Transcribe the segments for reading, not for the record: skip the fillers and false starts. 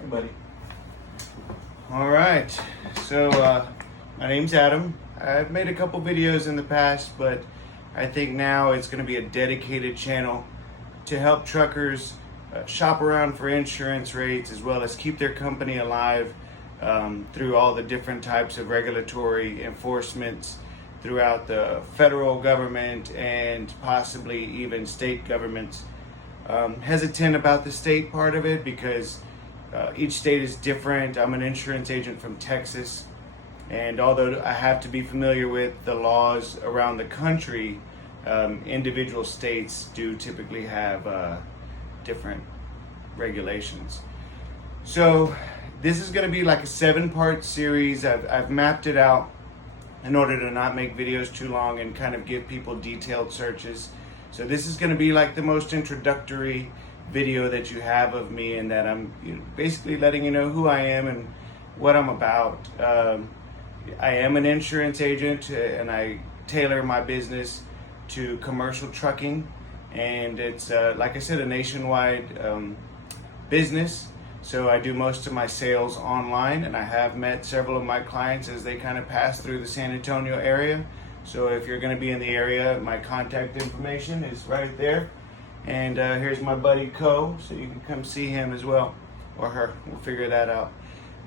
Hey, buddy. All right. So, my name's Adam. I've made a couple videos in the past, but I think now it's going to be a dedicated channel to help truckers shop around for insurance rates as well as keep their company alive through all the different types of regulatory enforcements throughout the federal government and possibly even state governments. Hesitant about the state part of it because each state is different. I'm an insurance agent from Texas, and although I have to be familiar with the laws around the country, individual states do typically have different regulations. So this is going to be like a 7-part series. I've mapped it out in order to not make videos too long and kind of give people detailed searches. So this is going to be like the most introductory video that you have of me, and that I'm basically letting you know who I am and what I'm about. I am an insurance agent, and I tailor my business to commercial trucking, and it's like I said, a nationwide business. So I do most of my sales online, and I have met several of my clients as they kind of pass through the San Antonio area. So if you're going to be in the area, my contact information is right there. And here's my buddy Co, so you can come see him as well, or her. We'll figure that out.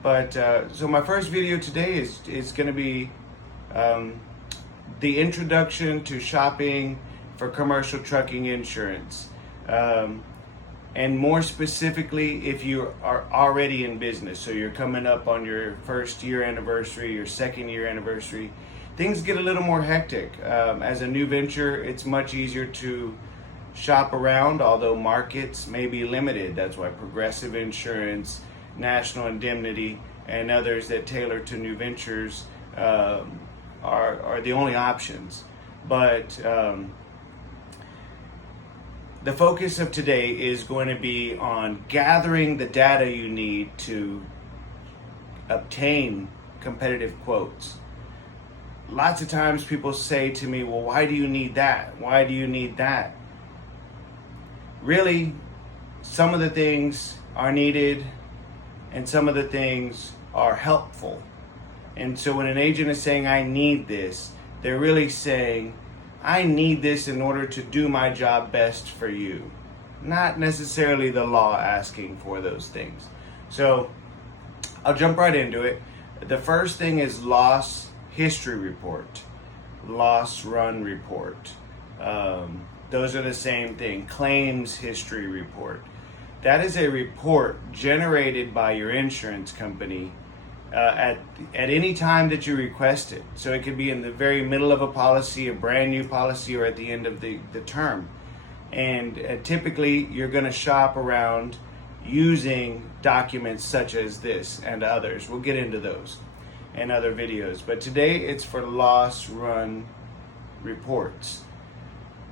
But so my first video today is going to be the introduction to shopping for commercial trucking insurance. And more specifically, if you are already in business, so you're coming up on your first year anniversary, your second year anniversary, things get a little more hectic. As a new venture, it's much easier to shop around, although markets may be limited. That's why Progressive Insurance, National Indemnity, and others that tailor to new ventures are the only options. But the focus of today is going to be on gathering the data you need to obtain competitive quotes. Lots of times people say to me, well, why do you need that? Why do you need that? Really, some of the things are needed and some of the things are helpful. And so when an agent is saying, I need this, they're really saying, I need this in order to do my job best for you. Not necessarily the law asking for those things. So I'll jump right into it. The first thing is loss history report, loss run report. Those are the same thing. Claims history report. That is a report generated by your insurance company at any time that you request it. So it could be in the very middle of a policy, a brand new policy, or at the end of the term. And typically you're going to shop around using documents such as this and others. We'll get into those in other videos. But today it's for loss run reports.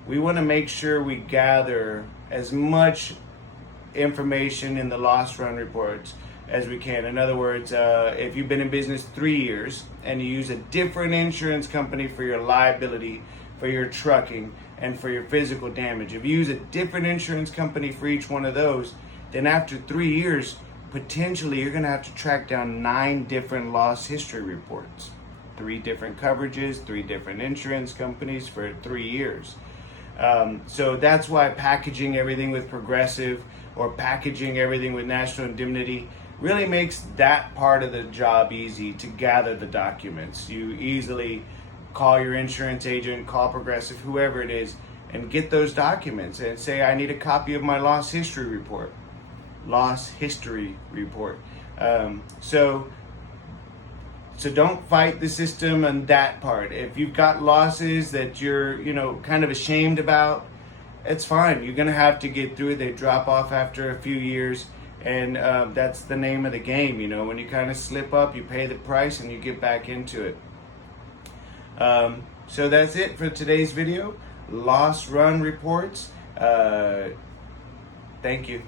We want to make sure we gather as much information in the loss run reports as we can. In other words, if you've been in business 3 years and you use a different insurance company for your liability, for your trucking, and for your physical damage, if you use a different insurance company for each one of those, then after 3 years, potentially you're going to have to track down 9 different loss history reports. 3 different coverages, 3 different insurance companies for 3 years. So that's why packaging everything with Progressive or packaging everything with National Indemnity really makes that part of the job easy to gather the documents. You easily call your insurance agent, call Progressive, whoever it is, and get those documents and say, I need a copy of my loss history report. Loss history report. So don't fight the system on that part. If you've got losses that you're, kind of ashamed about, it's fine. You're going to have to get through it. They drop off after a few years, and that's the name of the game. When you kind of slip up, you pay the price and you get back into it. So that's it for today's video. Loss run reports. Thank you.